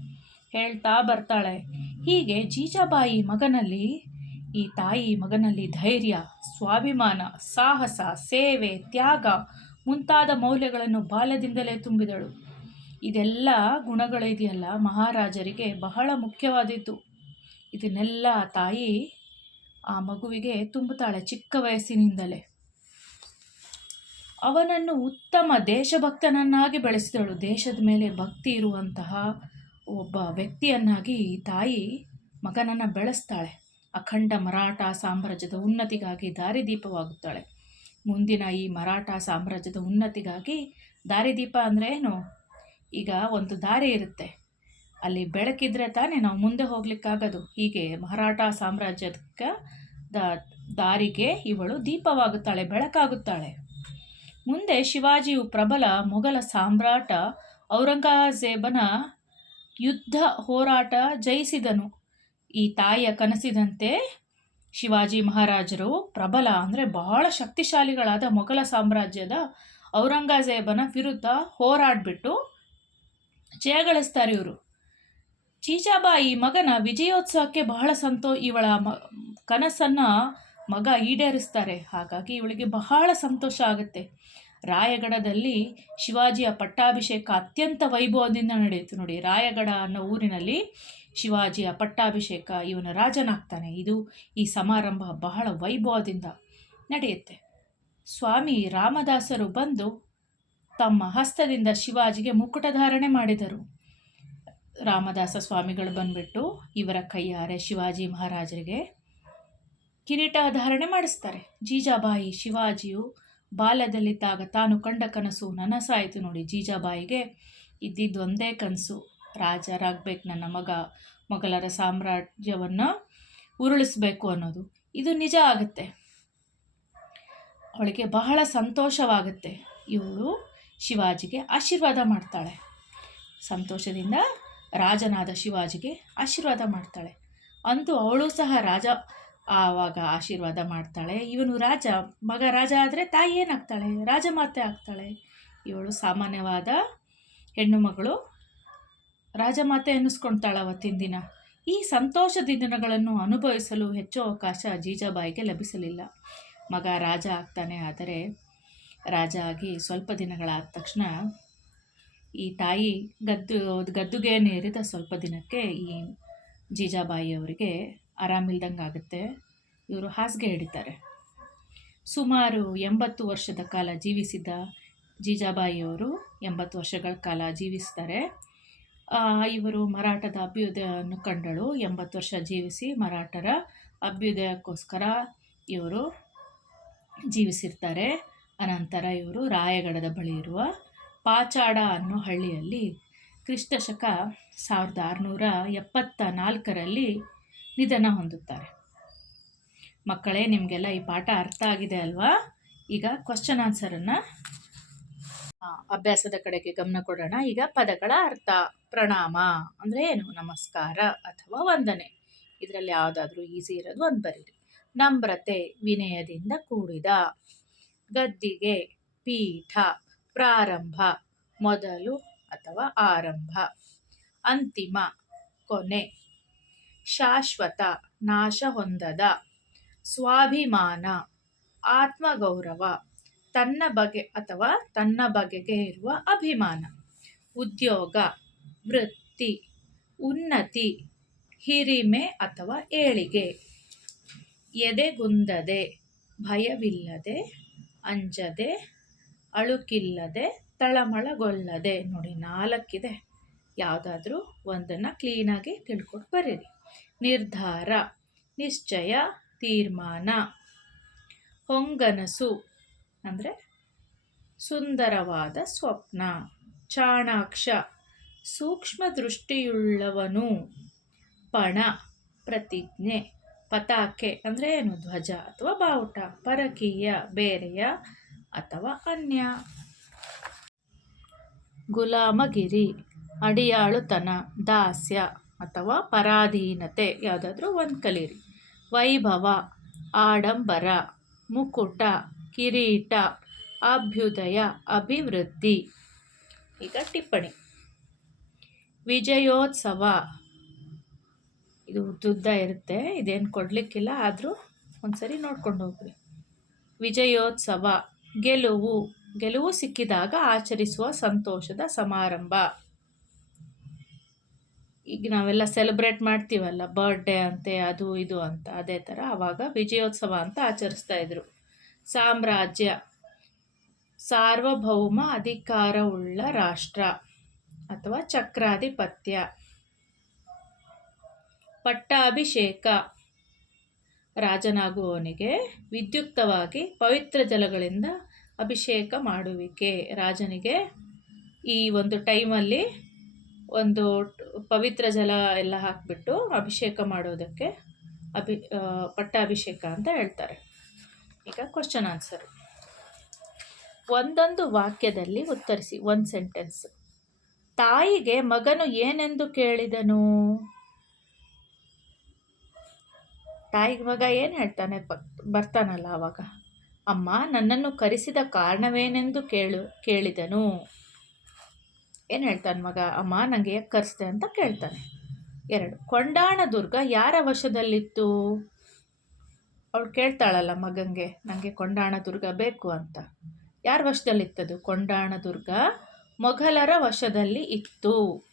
ಹೇಳ್ತಾ ಬರ್ತಾಳೆ. ಹೀಗೆ ಜೀಜಾಬಾಯಿ ಮಗನಲ್ಲಿ, ಈ ತಾಯಿ ಮಗನಲ್ಲಿ ಧೈರ್ಯ, ಸ್ವಾಭಿಮಾನ, ಸಾಹಸ, ಸೇವೆ, ತ್ಯಾಗ ಮುಂತಾದ ಮೌಲ್ಯಗಳನ್ನು ಬಾಲ್ಯದಿಂದಲೇ ತುಂಬಿದಳು. ಇದೆಲ್ಲ ಗುಣಗಳಿದೆಯಲ್ಲ ಮಹಾರಾಜರಿಗೆ ಬಹಳ ಮುಖ್ಯವಾದಿತ್ತು ಇದನ್ನೆಲ್ಲ ತಾಯಿ ಆ ಮಗುವಿಗೆ ತುಂಬುತ್ತಾಳೆ ಚಿಕ್ಕ ವಯಸ್ಸಿನಿಂದಲೇ. ಅವನನ್ನು ಉತ್ತಮ ದೇಶಭಕ್ತನನ್ನಾಗಿ ಬೆಳೆಸಿದಳು. ದೇಶದ ಮೇಲೆ ಭಕ್ತಿ ಇರುವಂತಹ ಒಬ್ಬ ವ್ಯಕ್ತಿಯನ್ನಾಗಿ ತಾಯಿ ಮಗನನ್ನು ಬೆಳೆಸ್ತಾಳೆ. ಅಖಂಡ ಮರಾಠ ಸಾಮ್ರಾಜ್ಯದ ಉನ್ನತಿಗಾಗಿ ದಾರಿದೀಪವಾಗುತ್ತಾಳೆ. ಮುಂದಿನ ಈ ಮರಾಠ ಸಾಮ್ರಾಜ್ಯದ ಉನ್ನತಿಗಾಗಿ ದಾರಿದೀಪ ಅಂದರೆ ಏನು? ಈಗ ಒಂದು ದಾರಿ ಇರುತ್ತೆ. ಅಲ್ಲಿ ಬೆಳಕಿದ್ರೆ ತಾನೇ ನಾವು ಮುಂದೆ ಹೋಗ್ಲಿಕ್ಕಾಗೋದು. ಹೀಗೆ ಮರಾಠ ಸಾಮ್ರಾಜ್ಯಕ್ಕೆ ದಾರಿಗೆ ಇವಳು ದೀಪವಾಗುತ್ತಾಳೆ, ಬೆಳಕಾಗುತ್ತಾಳೆ. ಮುಂದೆ ಶಿವಾಜಿಯು ಪ್ರಬಲ ಮೊಘಲ ಸಾಮ್ರಾಟ ಔರಂಗಜೇಬನ ಯುದ್ಧ ಹೋರಾಟ ಜಯಿಸಿದನು. ಈ ತಾಯಿಯ ಕನಸಿದಂತೆ ಶಿವಾಜಿ ಮಹಾರಾಜರು ಪ್ರಬಲ ಅಂದರೆ ಬಹಳ ಶಕ್ತಿಶಾಲಿಗಳಾದ ಮೊಘಲ ಸಾಮ್ರಾಜ್ಯದ ಔರಂಗಜೇಬನ ವಿರುದ್ಧ ಹೋರಾಡಿಬಿಟ್ಟು ಜಯಗಳಿಸ್ತಾರೆ ಇವರು. ಜೀಜಾಬಾಯಿ ಮಗನ ವಿಜಯೋತ್ಸವಕ್ಕೆ ಬಹಳ ಸಂತೋ, ಇವಳ ಮ, ಕನಸನ್ನು ಮಗ ಈಡೇರಿಸ್ತಾರೆ. ಹಾಗಾಗಿ ಇವಳಿಗೆ ಬಹಳ ಸಂತೋಷ ಆಗುತ್ತೆ. ರಾಯಗಡದಲ್ಲಿ ಶಿವಾಜಿಯ ಪಟ್ಟಾಭಿಷೇಕ ಅತ್ಯಂತ ವೈಭವದಿಂದ ನಡೆಯಿತು. ನೋಡಿ, ರಾಯಗಡ ಅನ್ನೋ ಊರಿನಲ್ಲಿ ಶಿವಾಜಿಯ ಪಟ್ಟಾಭಿಷೇಕ ಇವನ ರಾಜನಾಗ್ತಾನೆ. ಇದು ಈ ಸಮಾರಂಭ ಬಹಳ ವೈಭವದಿಂದ ನಡೆಯುತ್ತೆ. ಸ್ವಾಮಿ ರಾಮದಾಸರು ಬಂದು ತಮ್ಮ ಹಸ್ತದಿಂದ ಶಿವಾಜಿಗೆ ಮುಕುಟಧಾರಣೆ ಮಾಡಿದರು. ರಾಮದಾಸ ಸ್ವಾಮಿಗಳು ಬಂದ್ಬಿಟ್ಟು ಇವರ ಕೈಯಾರೆ ಶಿವಾಜಿ ಮಹಾರಾಜರಿಗೆ ಕಿರೀಟ ಧಾರಣೆ ಮಾಡಿಸ್ತಾರೆ. ಜೀಜಾಬಾಯಿ ಶಿವಾಜಿಯು ಬಾಲ್ಯದಲ್ಲಿದ್ದಾಗ ತಾನು ಕಂಡ ಕನಸು ನನಸಾಯಿತು ನೋಡಿ. ಜೀಜಾಬಾಯಿಗೆ ಇದ್ದಿದ್ದು ಒಂದೇ ಕನಸು. ರಾಜರಾಗಬೇಕು ನನ್ನ ಮಗ, ಮೊಘಲರ ಸಾಮ್ರಾಜ್ಯವನ್ನು ಉರುಳಿಸಬೇಕು ಅನ್ನೋದು. ಇದು ನಿಜ ಆಗುತ್ತೆ. ಅವಳಿಗೆ ಬಹಳ ಸಂತೋಷವಾಗುತ್ತೆ. ಇವಳು ಶಿವಾಜಿಗೆ ಆಶೀರ್ವಾದ ಮಾಡ್ತಾಳೆ. ಸಂತೋಷದಿಂದ ರಾಜನಾದ ಶಿವಾಜಿಗೆ ಆಶೀರ್ವಾದ ಮಾಡ್ತಾಳೆ. ಅಂತೂ ಅವಳು ಸಹ ರಾಜ ಆವಾಗ ಆಶೀರ್ವಾದ ಮಾಡ್ತಾಳೆ. ಇವನು ರಾಜ, ಮಗ ರಾಜ ಆದರೆ ತಾಯಿ ಏನಾಗ್ತಾಳೆ? ರಾಜಮಾತೆ ಆಗ್ತಾಳೆ. ಇವಳು ಸಾಮಾನ್ಯವಾದ ಹೆಣ್ಣು ಮಗಳು. ರಾಜಮಾತೆ ಎನ್ನಿಸ್ಕೊಳ್ತಾಳೆ ಅವತ್ತಿನ ದಿನ. ಈ ಸಂತೋಷದ ದಿನಗಳನ್ನು ಅನುಭವಿಸಲು ಹೆಚ್ಚು ಅವಕಾಶ ಜೀಜಾಬಾಯಿಗೆ ಲಭಿಸಲಿಲ್ಲ. ಮಗ ರಾಜ ಆಗ್ತಾನೆ, ಆದರೆ ರಾಜ ಆಗಿ ಸ್ವಲ್ಪ ದಿನಗಳಾದ ತಕ್ಷಣ ಈ ತಾಯಿ ಗದ್ದು ಗದ್ದುಗೆ ನೇರಿದ ಸ್ವಲ್ಪ ದಿನಕ್ಕೆ ಈ ಜೀಜಾಬಾಯಿ ಅವರಿಗೆ ಆರಾಮಿಲ್ದಂಗೆ ಆಗುತ್ತೆ ಇವರು ಹಾಸಿಗೆ ಹಿಡಿತಾರೆ. ಸುಮಾರು ಎಂಬತ್ತು ವರ್ಷದ ಕಾಲ ಜೀವಿಸಿದ ಜೀಜಾಬಾಯಿಯವರು ಎಂಬತ್ತು ವರ್ಷಗಳ ಕಾಲ ಜೀವಿಸ್ತಾರೆ. ಇವರು ಮರಾಠದ ಅಭ್ಯುದಯವನ್ನು ಕಂಡಳು. ಎಂಬತ್ತು ವರ್ಷ ಜೀವಿಸಿ ಮರಾಠರ ಅಭ್ಯುದಯಕ್ಕೋಸ್ಕರ ಇವರು ಜೀವಿಸಿರ್ತಾರೆ. ಅನಂತರ ಇವರು ರಾಯಗಢದ ಬಳಿ ಇರುವ ಪಾಚಾಡ ಅನ್ನೋ ಹಳ್ಳಿಯಲ್ಲಿ ಕ್ರಿಸ್ತಶಕ ಸಾವಿರದ ಆರುನೂರ ಎಪ್ಪತ್ತ ನಾಲ್ಕರಲ್ಲಿ ನಿಧನ ಹೊಂದುತ್ತಾರೆ. ಮಕ್ಕಳೇ, ನಿಮಗೆಲ್ಲ ಈ ಪಾಠ ಅರ್ಥ ಆಗಿದೆ ಅಲ್ವಾ? ಈಗ ಕ್ವಶನ್ ಆನ್ಸರನ್ನು ಅಭ್ಯಾಸದ ಕಡೆಗೆ ಗಮನ ಕೊಡೋಣ. ಈಗ ಪದಗಳ ಅರ್ಥ, ಪ್ರಣಾಮ ಅಂದರೆ ಏನು? ನಮಸ್ಕಾರ ಅಥವಾ ವಂದನೆ. ಇದರಲ್ಲಿ ಯಾವುದಾದ್ರೂ ಈಸಿ ಇರೋದು ಒಂದು ಬರೀರಿ. ನಮ್ರತೆ ವಿನಯದಿಂದ ಕೂಡಿದ ಗದ್ದಿಗೆ ಪೀಠ. ಪ್ರಾರಂಭ. ಮೊದಲು ಅಥವಾ ಆರಂಭ. ಅಂತಿಮ. ಕೊನೆ. ಶಾಶ್ವತ. ನಾಶ ಹೊಂದದ. ಸ್ವಾಭಿಮಾನ. ಆತ್ಮಗೌರವ. ತನ್ನ ಬಗೆ ಅಥವಾ ತನ್ನ ಬಗೆಗೆ ಇರುವ ಅಭಿಮಾನ. ಉದ್ಯೋಗ. ವೃತ್ತಿ. ಉನ್ನತಿ. ಹಿರಿಮೆ ಅಥವಾ ಏಳಿಗೆ. ಎದೆಗುಂದದೆ. ಭಯವಿಲ್ಲದೆ. ಅಂಜದೆ. ಅಳುಕಿಲ್ಲದೆ ತಳಮಳಗೊಳ್ಳದೆ. ನೋಡಿ, ನಾಲ್ಕಿದೆ. ಯಾವುದಾದ್ರೂ ಒಂದನ್ನು ಕ್ಲೀನಾಗಿ ತಿಳ್ಕೊಂಡು ಬರೀರಿ. ನಿರ್ಧಾರ, ನಿಶ್ಚಯ, ತೀರ್ಮಾನ. ಹೊಂಗನಸು ಅಂದರೆ ಸುಂದರವಾದ ಸ್ವಪ್ನ. ಚಾಣಾಕ್ಷ, ಸೂಕ್ಷ್ಮ ದೃಷ್ಟಿಯುಳ್ಳವನು. ಪಣ, ಪ್ರತಿಜ್ಞೆ. ಪತಾಕೆ ಅಂದರೆ ಏನು? ಧ್ವಜ ಅಥವಾ ಬಾವುಟ, ಪರಕೀಯ, ಬೇರೆಯ ಅಥವಾ ಅನ್ಯ. ಗುಲಾಮಗಿರಿ, ಅಡಿಯಾಳುತನ, ದಾಸ್ಯ ಅಥವಾ ಪರಾಧೀನತೆ, ಯಾವುದಾದ್ರೂ ಒಂದು ಕಲೀರಿ. ವೈಭವ, ಆಡಂಬರ, ಮುಕುಟ, ಕಿರೀಟ, ಅಭ್ಯುದಯ, ಅಭಿವೃದ್ಧಿ. ಈಗ ಟಿಪ್ಪಣಿ. ವಿಜಯೋತ್ಸವ. ಇದು ಉದ್ದುದ್ದ ಇರುತ್ತೆ, ಇದೇನು ಕೊಡಲಿಕ್ಕಿಲ್ಲ, ಆದರೂ ಒಂದ್ಸರಿ ನೋಡ್ಕೊಂಡು ಹೋಗ್ರಿ. ವಿಜಯೋತ್ಸವ. ಗೆಲುವು. ಗೆಲುವು ಸಿಕ್ಕಿದಾಗ ಆಚರಿಸುವ ಸಂತೋಷದ ಸಮಾರಂಭ. ಈಗ ನಾವೆಲ್ಲ ಸೆಲೆಬ್ರೇಟ್ ಮಾಡ್ತೀವಲ್ಲ ಬರ್ಡೇ ಅಂತೆ, ಅದು ಇದು ಅಂತ, ಅದೇ ಥರ ಆವಾಗ ವಿಜಯೋತ್ಸವ ಅಂತ ಆಚರಿಸ್ತಾ ಇದ್ರು. ಸಾಮ್ರಾಜ್ಯ, ಸಾರ್ವಭೌಮ ಅಧಿಕಾರವುಳ್ಳ ರಾಷ್ಟ್ರ ಅಥವಾ ಚಕ್ರಾಧಿಪತ್ಯ. ಪಟ್ಟಾಭಿಷೇಕ ರಾಜನಾಗುವವನಿಗೆ ವಿದ್ಯುಕ್ತವಾಗಿ ಪವಿತ್ರ ಜಲಗಳಿಂದ ಅಭಿಷೇಕ ಮಾಡುವಿಕೆ. ರಾಜನಿಗೆ ಈ ಒಂದು ಟೈಮಲ್ಲಿ ಒಂದು ಪವಿತ್ರ ಜಲ ಎಲ್ಲ ಹಾಕಿಬಿಟ್ಟು ಅಭಿಷೇಕ ಮಾಡೋದಕ್ಕೆ ಅಭಿ ಪಟ್ಟಾಭಿಷೇಕ ಅಂತ ಹೇಳ್ತಾರೆ. ಈಗ ಕ್ವಶನ್ ಆನ್ಸರ್ ಒಂದೊಂದು ವಾಕ್ಯದಲ್ಲಿ ಉತ್ತರಿಸಿ ಒಂದು ಸೆಂಟೆನ್ಸ್ ತಾಯಿಗೆ ಮಗನು ಏನೆಂದು ಕೇಳಿದನು? ತಾಯಿಗೆ ಮಗ ಏನು ಹೇಳ್ತಾನೆ? ಬರ್ತಾನಲ್ಲ ಆವಾಗ ಅಮ್ಮ, ನನ್ನನ್ನು ಕರೆಸಿದ ಕಾರಣವೇನೆಂದು ಕೇಳು, ಕೇಳಿದನು. ಏನು ಹೇಳ್ತಾನೆ ಮಗ? ಅಮ್ಮ ನನಗೆ ಯಾಕೆ ಕರೆಸ್ದೆ ಅಂತ ಕೇಳ್ತಾನೆ. ಎರಡು ಕೊಂಡಾಣ ದುರ್ಗ ಯಾರ ವಶದಲ್ಲಿತ್ತು? ಅವಳು ಕೇಳ್ತಾಳಲ್ಲ ಮಗಂಗೆ ನನಗೆ ಕೊಂಡಾಣ ದುರ್ಗ ಬೇಕು ಅಂತ. ಯಾರ ವಶದಲ್ಲಿತ್ತದು? ಕೊಂಡಾಣ ದುರ್ಗ ಮೊಘಲರ ವಶದಲ್ಲಿ ಇತ್ತು.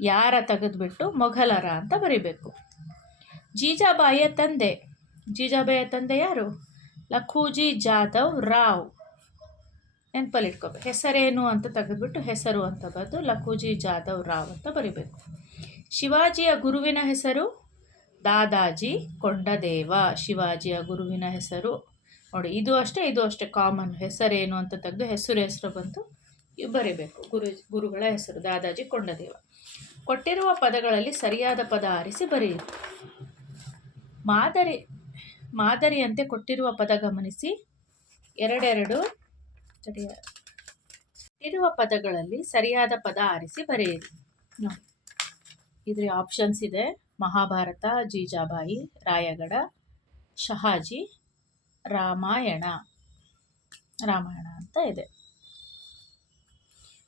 ಯಾರ ತೆಗೆದುಬಿಟ್ಟು ಮೊಘಲರ ಅಂತ ಬರಿಬೇಕು. ಜೀಜಾಬಾಯಿಯ ತಂದೆ. ಜೀಜಾಬಾಯಿಯ ತಂದೆ ಯಾರು? ಲಖೂಜಿ ಜಾಧವ್ ರಾವ್. ನೆನ್ಪಲ್ಲಿ ಇಟ್ಕೋಬೇಕು ಹೆಸರೇನು ಅಂತ ತೆಗೆದುಬಿಟ್ಟು ಹೆಸರು ಅಂತ ಬರೆದು ಲಖೂಜಿ ಜಾಧವ್ ರಾವ್ ಅಂತ ಬರಿಬೇಕು. ಶಿವಾಜಿಯ ಗುರುವಿನ ಹೆಸರು? ದಾದಾಜಿ ಕೊಂಡದೇವ. ಶಿವಾಜಿಯ ಗುರುವಿನ ಹೆಸರು? ನೋಡಿ, ಇದು ಅಷ್ಟೇ ಇದು ಅಷ್ಟೇ ಕಾಮನ್. ಹೆಸರೇನು ಅಂತ ತೆಗೆದು ಹೆಸರು ಹೆಸರು ಬಂತು ಬರಿಬೇಕು. ಗುರು, ಗುರುಗಳ ಹೆಸರು, ದಾದಾಜಿ ಕೊಂಡದೇವ. ಕೊಟ್ಟಿರುವ ಪದಗಳಲ್ಲಿ ಸರಿಯಾದ ಪದ ಆರಿಸಿ ಬರೆಯಿರಿ. ಮಾದರಿ, ಮಾದರಿಯಂತೆ ಕೊಟ್ಟಿರುವ ಪದ ಗಮನಿಸಿ. ಎರಡೆರಡು ಇರುವ ಪದಗಳಲ್ಲಿ ಸರಿಯಾದ ಪದ ಆರಿಸಿ ಬರೆಯಿರಿ. ನೋಡಿ. ಇದ್ರ ಆಪ್ಷನ್ಸ್ ಇದೆ. ಮಹಾಭಾರತ, ಜೀಜಾಬಾಯಿ, ರಾಯಗಡ, ಶಹಾಜಿ, ರಾಮಾಯಣ. ರಾಮಾಯಣ ಅಂತ ಇದೆ.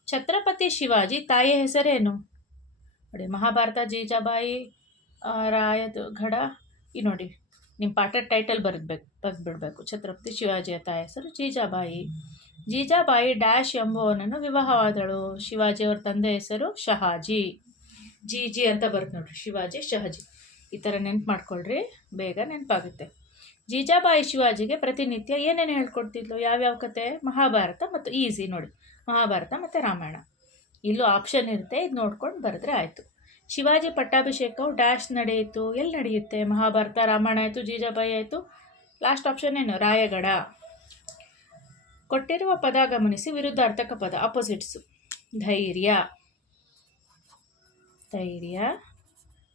ಛತ್ರಪತಿ ಶಿವಾಜಿ ತಾಯಿಯ ಹೆಸರೇನು? ನೋಡಿ, ಮಹಾಭಾರತ, ಜೀಜಾಬಾಯಿ ಘಡ ಈ ನೋಡಿ ನಿಮ್ಮ ಪಾಠ ಟೈಟಲ್ ಬರೆದ್ಬೇಕು ಬರೆದ್ಬಿಡ್ಬೇಕು. ಛತ್ರಪತಿ ಶಿವಾಜಿಯ ತಾಯಿ ಹೆಸರು ಜೀಜಾಬಾಯಿ. ಜೀಜಾಬಾಯಿ ಡ್ಯಾಶ್ ಎಂಬುವನನ್ನು ವಿವಾಹವಾದಳು. ಶಿವಾಜಿಯವರ ತಂದೆ ಹೆಸರು ಶಹಾಜಿ. ಜಿ ಜಿ ಅಂತ ಬರುತ್ತೆ ನೋಡ್ರಿ, ಶಿವಾಜಿ, ಶಹಾಜಿ. ಈ ಥರ ನೆನ್ಪು ಮಾಡ್ಕೊಳ್ರಿ, ಬೇಗ ನೆನಪಾಗುತ್ತೆ. ಜೀಜಾಬಾಯಿ ಶಿವಾಜಿಗೆ ಪ್ರತಿನಿತ್ಯ ಏನೇನು ಹೇಳ್ಕೊಡ್ತಿದ್ಲು? ಯಾವ್ಯಾವ ಕತೆ? ಮಹಾಭಾರತ ಮತ್ತು ಈಸಿ ನೋಡಿ. ಮಹಾಭಾರತ ಮತ್ತು ರಾಮಾಯಣ. ಇಲ್ಲೂ ಆಪ್ಷನ್ ಇರುತ್ತೆ, ಇದು ನೋಡ್ಕೊಂಡು ಬರೆದ್ರೆ ಆಯಿತು. ಶಿವಾಜಿ ಪಟ್ಟಾಭಿಷೇಕವು ಡ್ಯಾಶ್ ನಡೆಯಿತು. ಎಲ್ಲಿ ನಡೆಯುತ್ತೆ? ಮಹಾಭಾರತ, ರಾಮಾಯಣ ಆಯಿತು, ಜೀಜಾಬಾಯಿ ಆಯಿತು. ಲಾಸ್ಟ್ ಆಪ್ಷನ್ ಏನು? ರಾಯಗಡ. ಕೊಟ್ಟಿರುವ ಪದ ಗಮನಿಸಿ ವಿರುದ್ಧಾರ್ಥಕ ಪದ ಅಪೋಸಿಟ್ಸು ಧೈರ್ಯ. ಧೈರ್ಯ.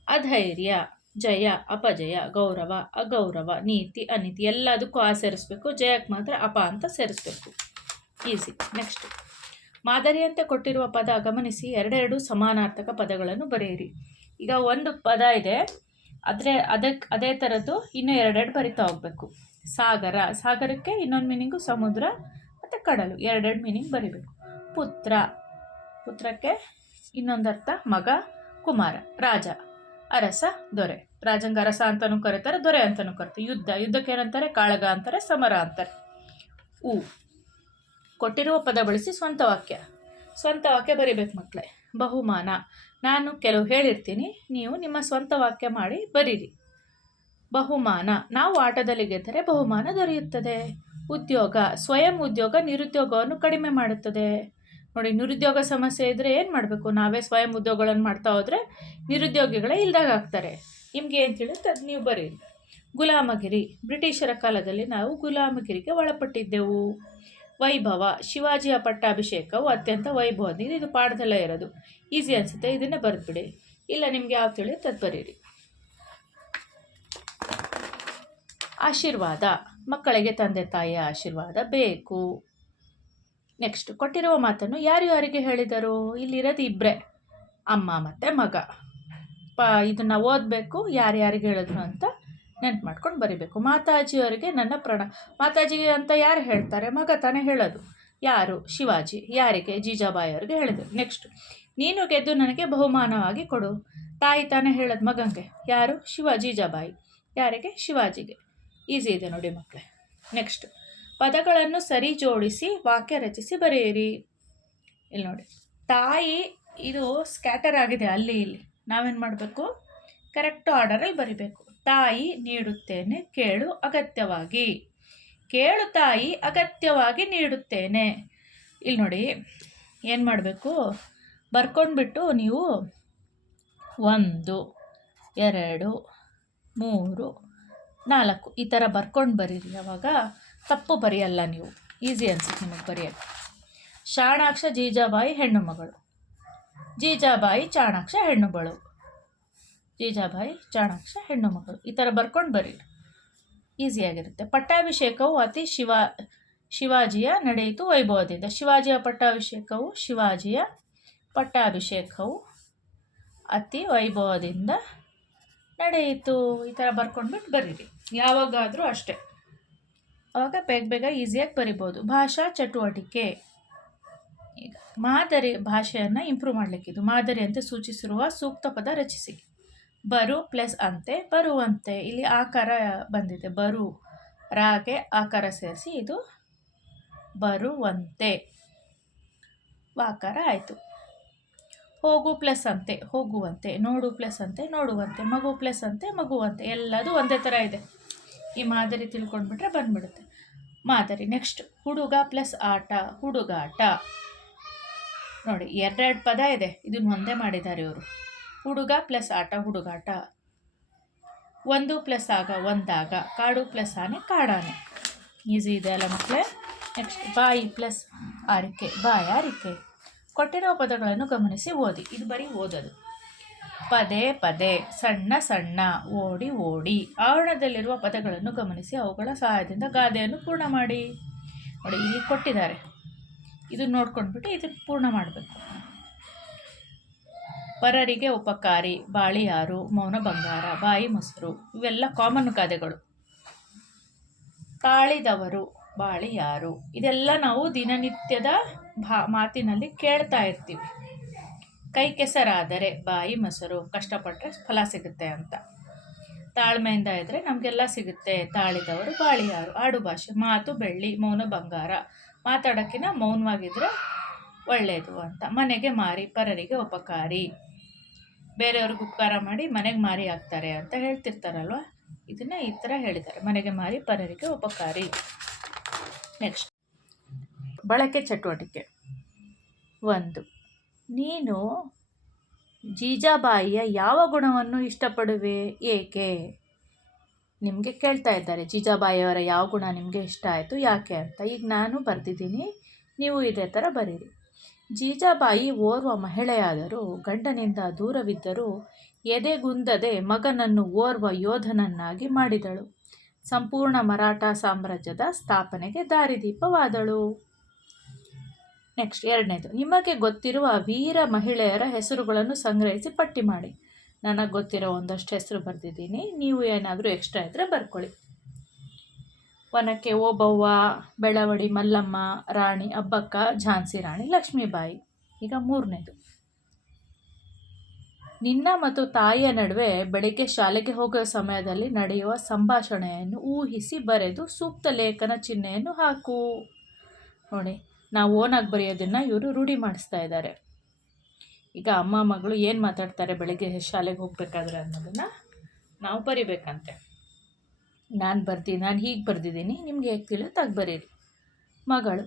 ಅಧೈರ್ಯ. ಜಯ, ಅಪಜಯ, ಗೌರವ, ಅಗೌರವ, ನೀತಿ, ಅನೀತಿ ಎಲ್ಲದಕ್ಕೂ ಆ ಸೇರಿಸ್ಬೇಕು. ಜಯಕ್ಕೆ ಮಾತ್ರ ಅಪ ಅಂತ ಸೇರಿಸ್ಬೇಕು. ಈಸಿ ನೆಕ್ಸ್ಟ್ ಮಾದರಿಯಂತೆ ಕೊಟ್ಟಿರುವ ಪದ ಗಮನಿಸಿ ಎರಡೆರಡು ಸಮಾನಾರ್ಥಕ ಪದಗಳನ್ನು ಬರೆಯಿರಿ. ಈಗ ಒಂದು ಪದ ಇದೆ. ಆದರೆ ಅದಕ್ಕೆ ಅದೇ ಥರದ್ದು ಇನ್ನೂ ಎರಡೆರಡು ಬರಿತಾ ಹೋಗಬೇಕು. ಸಾಗರ, ಸಾಗರಕ್ಕೆ ಇನ್ನೊಂದು ಮೀನಿಂಗು ಸಮುದ್ರ ಮತ್ತು ಕಡಲು, ಎರಡೆರಡು ಮೀನಿಂಗ್ ಬರಿಬೇಕು. ಪುತ್ರ, ಪುತ್ರಕ್ಕೆ ಇನ್ನೊಂದು ಅರ್ಥ ಮಗ, ಕುಮಾರ, ರಾಜ, ಅರಸ, ದೊರೆ. ರಾಜಂಗ ಅರಸ ಅಂತಲೂ ಕರೀತಾರೆ, ದೊರೆ ಅಂತಲೂ ಕರೀತಾರೆ. ಯುದ್ಧ, ಯುದ್ಧಕ್ಕೆ ಏನಂತಾರೆ? ಕಾಳಗ ಅಂತಾರೆ, ಸಮರ ಅಂತಾರೆ. ಉ. ಕೊಟ್ಟಿರುವ ಪದ ಬಳಸಿ ಸ್ವಂತ ವಾಕ್ಯ. ಸ್ವಂತ ವಾಕ್ಯ ಬರಿಬೇಕು ಮಕ್ಕಳೇ ಬಹುಮಾನ. ನಾನು ಕೆಲವು ಹೇಳಿರ್ತೀನಿ. ನೀವು ನಿಮ್ಮ ಸ್ವಂತ ವಾಕ್ಯ ಮಾಡಿ ಬರೀರಿ. ಬಹುಮಾನ. ನಾವು ಆಟದಲ್ಲಿ ಗೆದ್ದರೆ ಬಹುಮಾನ ದೊರೆಯುತ್ತದೆ. ಉದ್ಯೋಗ. ಸ್ವಯಂ ಉದ್ಯೋಗ ನಿರುದ್ಯೋಗವನ್ನು ಕಡಿಮೆ ಮಾಡುತ್ತದೆ. ನೋಡಿ, ನಿರುದ್ಯೋಗ ಸಮಸ್ಯೆ ಇದ್ದರೆ ಏನು ಮಾಡಬೇಕು? ನಾವೇ ಸ್ವಯಂ ಉದ್ಯೋಗಗಳನ್ನು ಮಾಡ್ತಾ ಹೋದರೆ ನಿರುದ್ಯೋಗಿಗಳೇ ಇಲ್ದಾಗ ಆಗ್ತಾರೆ. ನಿಮಗೆ ಏನು ತಿಳಿಯುತ್ತೆ? ಅದು ನೀವು ಬರೀರಿ. ಗುಲಾಮಗಿರಿ. ಬ್ರಿಟಿಷರ ಕಾಲದಲ್ಲಿ ನಾವು ಗುಲಾಮಗಿರಿಗೆ ಒಳಪಟ್ಟಿದ್ದೆವು. ವೈಭವ. ಶಿವಾಜಿಯ ಪಟ್ಟಾಭಿಷೇಕವು ಅತ್ಯಂತ ವೈಭವದಿಂದ ಇದು ಪಾಠದಲ್ಲೇ ಇರೋದು. ಈಸಿ ಅನಿಸುತ್ತೆ, ಇದನ್ನು ಬರೆದ್ಬಿಡಿ. ಇಲ್ಲ, ನಿಮಗೆ ಯಾವ ತಿಳಿಯುತ್ತೆ ಅದು ಆಶೀರ್ವಾದ. ಮಕ್ಕಳಿಗೆ ತಂದೆ, ತಾಯಿಯ ಆಶೀರ್ವಾದ ಬೇಕು. ನೆಕ್ಸ್ಟ್, ಕೊಟ್ಟಿರುವ ಮಾತನ್ನು ಯಾರು ಯಾರಿಗೆ ಹೇಳಿದರು? ಇಲ್ಲಿರೋದು ಇಬ್ಬರೇ ಅಮ್ಮ ಮತ್ತು ಮಗ. ಪ, ಇದನ್ನು ಓದಬೇಕು, ಯಾರ್ಯಾರಿಗೆ ಹೇಳಿದ್ರು ಅಂತ ನೆನ್ಪು ಮಾಡ್ಕೊಂಡು ಬರಿಬೇಕು. ಮಾತಾಜಿಯವರಿಗೆ ನನ್ನ ಪ್ರಣ ಮಾತಾಜಿಗೆ ಅಂತ ಯಾರು ಹೇಳ್ತಾರೆ? ಮಗ ತಾನೇ ಹೇಳೋದು. ಯಾರು? ಶಿವಾಜಿ. ಯಾರಿಗೆ? ಜೀಜಾಬಾಯಿ ಅವರಿಗೆ ಹೇಳಿದರು. ನೆಕ್ಸ್ಟ್. ನೀನು ಗೆದ್ದು ನನಗೆ ಬಹುಮಾನವಾಗಿ ಕೊಡು. ತಾಯಿ ತಾನೇ ಹೇಳೋದು ಮಗಂಗೆ. ಯಾರು? ಶಿವ, ಜೀಜಾಬಾಯಿ. ಯಾರಿಗೆ? ಶಿವಾಜಿಗೆ. ಈಸಿ ಇದೆ ನೋಡಿ ಮಕ್ಕಳೇ. ನೆಕ್ಸ್ಟ್. ಪದಗಳನ್ನು ಸರಿ ಜೋಡಿಸಿ, ವಾಕ್ಯ ರಚಿಸಿ ಬರೆಯಿರಿ. ಇಲ್ಲಿ ನೋಡಿ. ತಾಯಿ, ಇದು ಸ್ಕ್ಯಾಟರ್ ಆಗಿದೆ ಅಲ್ಲಿ ಇಲ್ಲಿ. ನಾವೇನು ಮಾಡಬೇಕು? ಕರೆಕ್ಟ್ ಆರ್ಡರಲ್ಲಿ ಬರಿಬೇಕು. ತಾಯಿ ನೀಡುತ್ತೇನೆ ಕೇಳು ಅಗತ್ಯವಾಗಿ. ಕೇಳು ತಾಯಿ ಅಗತ್ಯವಾಗಿ ನೀಡುತ್ತೇನೆ. ಇಲ್ಲಿ ನೋಡಿ, ಏನು ಮಾಡಬೇಕು? ಬರ್ಕೊಂಡ್ಬಿಟ್ಟು ನೀವು ಒಂದು, ಎರಡು, ಮೂರು, ನಾಲ್ಕು, ಈ ಥರ ಬರ್ಕೊಂಡು ಬರೀರಿ ಅವಾಗ. ತಪ್ಪು ಬರೆಯಲ್ಲ ನೀವು. ಈಸಿ ಅನ್ಸುತ್ತೆ ನಿಮಗೆ ಬರೆಯೋಕ್ಕೆ. ಶಾಣಾಕ್ಷ ಜೀಜಾಬಾಯಿ ಹೆಣ್ಣು ಮಗಳು ಜೀಜಾಬಾಯಿ, ಚಾಣಾಕ್ಷ ಹೆಣ್ಣು ಮಗಳು ಜೀಜಾಬಾಯಿ, ಚಾಣಾಕ್ಷ ಹೆಣ್ಣು ಮಕ್ಕಳು ಈ ಥರ ಬರ್ಕೊಂಡು ಬರೀ ಈಸಿಯಾಗಿರುತ್ತೆ ಪಟ್ಟಾಭಿಷೇಕವು ಅತಿ ಶಿವ, ಶಿವಾಜಿಯ ನಡೆಯಿತು ವೈಭವದಿಂದ. ಶಿವಾಜಿಯ ಪಟ್ಟಾಭಿಷೇಕವು ಶಿವಾಜಿಯ ಪಟ್ಟಾಭಿಷೇಕವು ಅತಿ ವೈಭವದಿಂದ ನಡೆಯಿತು. ಈ ಥರ ಬರ್ಕೊಂಡ್ಬಿಟ್ಟು ಬರೀರಿ. ಯಾವಾಗಾದರೂ ಅಷ್ಟೇ. ಆವಾಗ ಬೇಗ ಬೇಗ ಈಸಿಯಾಗಿ ಬರಿಬೋದು. ಭಾಷಾ ಚಟುವಟಿಕೆ. ಈಗ ಮಾದರಿ ಭಾಷೆಯನ್ನು ಇಂಪ್ರೂವ್ ಮಾಡಲಿಕ್ಕಿದು. ಮಾದರಿ ಅಂತ ಸೂಚಿಸಿರುವ ಸೂಕ್ತ ಪದ ರಚಿಸಿ. ಬರು ಪ್ಲಸ್ ಅಂತೆ, ಬರುವಂತೆ. ಇಲ್ಲಿ ಆಕಾರ ಬಂದಿದೆ. ಬರು, ರಾಗೆ, ಆಕಾರ ಸೇರಿಸಿ ಇದು ಬರುವಂತೆ. ವಾಕಾರ ಆಯಿತು. ಹೋಗು ಪ್ಲಸ್ ಅಂತೆ, ಹೋಗುವಂತೆ. ನೋಡು ಪ್ಲಸ್ ಅಂತೆ, ನೋಡುವಂತೆ. ಮಗು ಪ್ಲಸ್ ಅಂತೆ, ಮಗುವಂತೆ. ಎಲ್ಲದೂ ಒಂದೇ ಥರ ಇದೆ. ಈ ಮಾದರಿ ತಿಳ್ಕೊಂಡ್ಬಿಟ್ರೆ ಬಂದ್ಬಿಡುತ್ತೆ. ಮಾದರಿ ನೆಕ್ಸ್ಟ್. ಹುಡುಗ ಪ್ಲಸ್ ಆಟ, ಹುಡುಗಾಟ. ನೋಡಿ, ಎರಡೆರಡು ಪದ ಇದೆ. ಇದನ್ನು ಒಂದೇ ಮಾಡಿದ್ದಾರೆ ಇವರು. ಹುಡುಗ ಪ್ಲಸ್ ಆಟ, ಹುಡುಗಾಟ. ಒಂದು ಪ್ಲಸ್ ಆಗ ಒಂದಾಗ, ಕಾಡು ಪ್ಲಸ್ ಆನೆ, ಕಾಡಾನೆ. ಈಸಿ ಇದೆ ಅಲ್ಲ ಮಕ್ಕಳೇ ನೆಕ್ಸ್ಟ್ ಬಾಯಿ ಪ್ಲಸ್ ಆರಿಕೆ ಬಾಯಾರಿಕೆ ಕೊಟ್ಟಿರೋ ಪದಗಳನ್ನು ಗಮನಿಸಿ, ಓದಿ. ಇದು ಬರೀ ಓದೋದು. ಪದೇ ಪದೇ, ಸಣ್ಣ ಸಣ್ಣ, ಓಡಿ ಓಡಿ, ಆವರಣದಲ್ಲಿರುವ ಪದಗಳನ್ನು ಗಮನಿಸಿ, ಅವುಗಳ ಸಹಾಯದಿಂದ ಗಾದೆಯನ್ನು ಪೂರ್ಣ ಮಾಡಿ. ನೋಡಿ, ಇಲ್ಲಿ ಕೊಟ್ಟಿದ್ದಾರೆ. ಇದನ್ನು ನೋಡ್ಕೊಂಡ್ಬಿಟ್ಟು ಇದನ್ನು ಪೂರ್ಣ ಮಾಡಬೇಕು. ಪರರಿಗೆ ಉಪಕಾರಿ, ಬಾಳಿಯಾರು, ಮೌನ ಬಂಗಾರ, ಬಾಯಿ ಮೊಸರು, ಇವೆಲ್ಲ ಕಾಮನ್ ಗಾದೆಗಳು ತಾಳಿದವರು, ಬಾಳಿಯಾರು, ಇದೆಲ್ಲ ನಾವು ದಿನನಿತ್ಯದ ಭಾ, ಮಾತಿನಲ್ಲಿ ಕೇಳ್ತಾ ಇರ್ತೀವಿ. ಕೈ ಕೆಸರಾದರೆ ಬಾಯಿ ಮೊಸರು ಕಷ್ಟಪಟ್ಟರೆ ಫಲ ಸಿಗುತ್ತೆ ಅಂತ. ತಾಳ್ಮೆಯಿಂದ ಇದ್ದರೆ ನಮಗೆಲ್ಲ ಸಿಗುತ್ತೆ ತಾಳಿದವರು, ಬಾಳಿಯಾರು. ಆಡು ಭಾಷೆ, ಮಾತು, ಬೆಳ್ಳಿ, ಮೌನ ಬಂಗಾರ ಮಾತಾಡೋಕ್ಕಿಂತ ಮೌನವಾಗಿದ್ದರೆ ಒಳ್ಳೆಯದು ಅಂತ. ಮನೆಗೆ ಮಾರಿ, ಪರರಿಗೆ ಉಪಕಾರಿ. ಬೇರೆಯವ್ರಿಗೆ ಉಪಕಾರ ಮಾಡಿ ಮನೆಗೆ ಮಾರಿ ಹಾಕ್ತಾರೆ ಅಂತ ಹೇಳ್ತಿರ್ತಾರಲ್ವ? ಇದನ್ನು ಈ ಥರ ಹೇಳಿದ್ದಾರೆ. ಮನೆಗೆ ಮಾರಿ, ಪರರಿಗೆ ಉಪಕಾರಿ. ನೆಕ್ಸ್ಟ್ ಬಳಕೆ ಚಟುವಟಿಕೆ. ಒಂದು. ನೀನು ಜೀಜಾಬಾಯಿಯ ಯಾವ ಗುಣವನ್ನು ಇಷ್ಟಪಡುವೆ? ಏಕೆ? ನಿಮಗೆ ಕೇಳ್ತಾ ಇದ್ದಾರೆ, ಜೀಜಾಬಾಯಿಯವರ ಯಾವ ಗುಣ ನಿಮಗೆ ಇಷ್ಟ ಆಯಿತು, ಯಾಕೆ ಅಂತ. ಈಗ ನಾನು ಬರೆದಿದ್ದೀನಿ, ನೀವು ಇದೇ ಥರ ಬರೀರಿ. ಜೀಜಾಬಾಯಿ ಓರ್ವ ಮಹಿಳೆಯಾದರೂ ಗಂಡನಿಂದ ದೂರವಿದ್ದರೂ ಎದೆಗುಂದದೆ ಮಗನನ್ನು ಓರ್ವ ಯೋಧನನ್ನಾಗಿ ಮಾಡಿದಳು. ಸಂಪೂರ್ಣ ಮರಾಠ ಸಾಮ್ರಾಜ್ಯದ ಸ್ಥಾಪನೆಗೆ ದಾರಿದೀಪವಾದಳು. ನೆಕ್ಸ್ಟ್ ಎರಡನೇದು, ನಿಮಗೆ ಗೊತ್ತಿರುವ ವೀರ ಮಹಿಳೆಯರ ಹೆಸರುಗಳನ್ನು ಸಂಗ್ರಹಿಸಿ ಪಟ್ಟಿ ಮಾಡಿ. ನನಗೆ ಗೊತ್ತಿರೋ ಒಂದಷ್ಟು ಹೆಸರು ಬರೆದಿದ್ದೀನಿ. ನೀವು ಏನಾದರೂ ಎಕ್ಸ್ಟ್ರಾ ಇದ್ದರೆ ಬರ್ಕೊಳ್ಳಿ. ವನಕ್ಕೆ ಓಬವ್ವ, ಬೆಳವಡಿ ಮಲ್ಲಮ್ಮ, ರಾಣಿ ಅಬ್ಬಕ್ಕ, ಝಾನ್ಸಿ ರಾಣಿ ಲಕ್ಷ್ಮೀಬಾಯಿ. ಈಗ ಮೂರನೇದು. ನಿನ್ನ ಮತ್ತು ತಾಯಿಯ ನಡುವೆ ಬೆಳಗ್ಗೆ ಶಾಲೆಗೆ ಹೋಗುವ ಸಮಯದಲ್ಲಿ ನಡೆಯುವ ಸಂಭಾಷಣೆಯನ್ನು ಊಹಿಸಿ ಬರೆದು ಸೂಕ್ತ ಲೇಖನ ಚಿಹ್ನೆಯನ್ನು ಹಾಕು. ನೋಡಿ, ನಾವು ಓನಾಗಿ ಬರೆಯೋದನ್ನು ಇವರು ರೂಢಿ ಮಾಡಿಸ್ತಾ ಇದ್ದಾರೆ. ಈಗ ಅಮ್ಮ ಮಗಳು ಏನು ಮಾತಾಡ್ತಾರೆ ಬೆಳಗ್ಗೆ ಶಾಲೆಗೆ ಹೋಗಬೇಕಾದ್ರೆ ಅನ್ನೋದನ್ನು ನಾವು ಬರಿಬೇಕಂತೆ. ನಾನು ಬರ್ತೀನಿ, ನಾನು ಹೀಗೆ ಬರೆದಿದ್ದೀನಿ, ನಿಮಗೆ ಹೇಗೆ ತಿಳಿಯುತ್ತೆ ಬರೀರಿ. ಮಗಳು,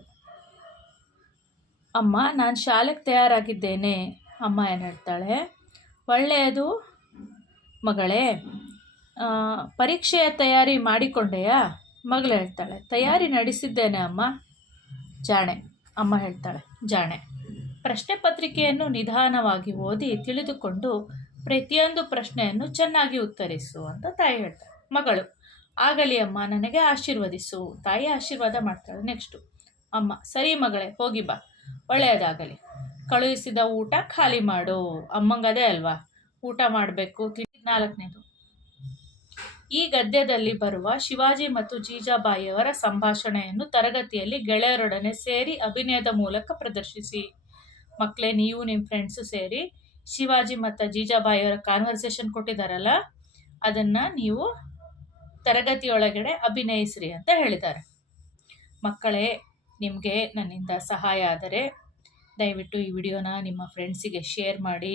ಅಮ್ಮ, ನಾನು ಶಾಲೆಗೆ ತಯಾರಾಗಿದ್ದೇನೆ, ಅಮ್ಮ ಏನು ಹೇಳ್ತಾಳೆ, ಒಳ್ಳೆಯದು ಮಗಳೇ ಪರೀಕ್ಷೆಯ ತಯಾರಿ ಮಾಡಿಕೊಂಡೆಯಾ? ಮಗಳು ಹೇಳ್ತಾಳೆ, ತಯಾರಿ ನಡೆಸಿದ್ದೇನೆ ಅಮ್ಮ. ಜಾಣೆ, ಅಮ್ಮ ಹೇಳ್ತಾಳೆ, ಜಾಣೆ. ಪ್ರಶ್ನೆ ಪತ್ರಿಕೆಯನ್ನು ನಿಧಾನವಾಗಿ ಓದಿ ತಿಳಿದುಕೊಂಡು ಪ್ರತಿಯೊಂದು ಪ್ರಶ್ನೆಯನ್ನು ಚೆನ್ನಾಗಿ ಉತ್ತರಿಸು ಅಂತ ತಾಯಿ ಹೇಳ್ತಾಳೆ. ಮಗಳು ಆಗಲಿ ಅಮ್ಮ, ನನಗೆ ಆಶೀರ್ವದಿಸು. ತಾಯಿ ಆಶೀರ್ವಾದ ಮಾಡ್ತಾಳೆ. ನೆಕ್ಸ್ಟು ಅಮ್ಮ, ಸರಿ ಮಗಳೇ, ಹೋಗಿ ಬಾ. ಒಳ್ಳೆಯದಾಗಲಿ. ಕಳುಹಿಸಿದ ಊಟ ಖಾಲಿ ಮಾಡು. ಅಮ್ಮಂಗದೇ ಅಲ್ವಾ? ಊಟ ಮಾಡಬೇಕು. ನಾಲ್ಕನೇದು. ಈ ಗದ್ಯದಲ್ಲಿ ಬರುವ ಶಿವಾಜಿ ಮತ್ತು ಜೀಜಾಬಾಯಿಯವರ ಸಂಭಾಷಣೆಯನ್ನು ತರಗತಿಯಲ್ಲಿ ಗೆಳೆಯರೊಡನೆ ಸೇರಿ ಅಭಿನಯದ ಮೂಲಕ ಪ್ರದರ್ಶಿಸಿ. ಮಕ್ಕಳೇ, ನೀವು ನಿಮ್ಮ ಫ್ರೆಂಡ್ಸು ಸೇರಿ ಶಿವಾಜಿ ಮತ್ತು ಜೀಜಾಬಾಯಿಯವರ ಕಾನ್ವರ್ಸೇಷನ್ ಕೊಟ್ಟಿದ್ದಾರಲ್ಲ? ಅದನ್ನು ನೀವು ತರಗತಿಯೊಳಗಡೆ ಅಭಿನಯಿಸ್ರಿ ಅಂತ ಹೇಳಿದ್ದಾರೆ. ಮಕ್ಕಳೇ, ನಿಮಗೆ ನನ್ನಿಂದ ಸಹಾಯ ಆದರೆ ದಯವಿಟ್ಟು ಈ ವಿಡಿಯೋನ ನಿಮ್ಮ ಫ್ರೆಂಡ್ಸಿಗೆ ಶೇರ್ ಮಾಡಿ,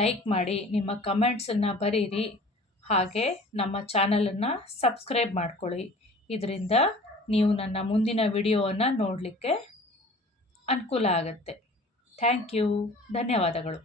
ಲೈಕ್ ಮಾಡಿ, ನಿಮ್ಮ ಕಮೆಂಟ್ಸನ್ನು ಬರೀರಿ. ಹಾಗೆ ನಮ್ಮ ಚಾನಲನ್ನು ಸಬ್ಸ್ಕ್ರೈಬ್ ಮಾಡ್ಕೊಳ್ಳಿ. ಇದರಿಂದ ನೀವು ನನ್ನ ಮುಂದಿನ ವಿಡಿಯೋವನ್ನು ನೋಡಲಿಕ್ಕೆ ಅನುಕೂಲ ಆಗುತ್ತೆ. Thank you. ಧನ್ಯವಾದಗಳು.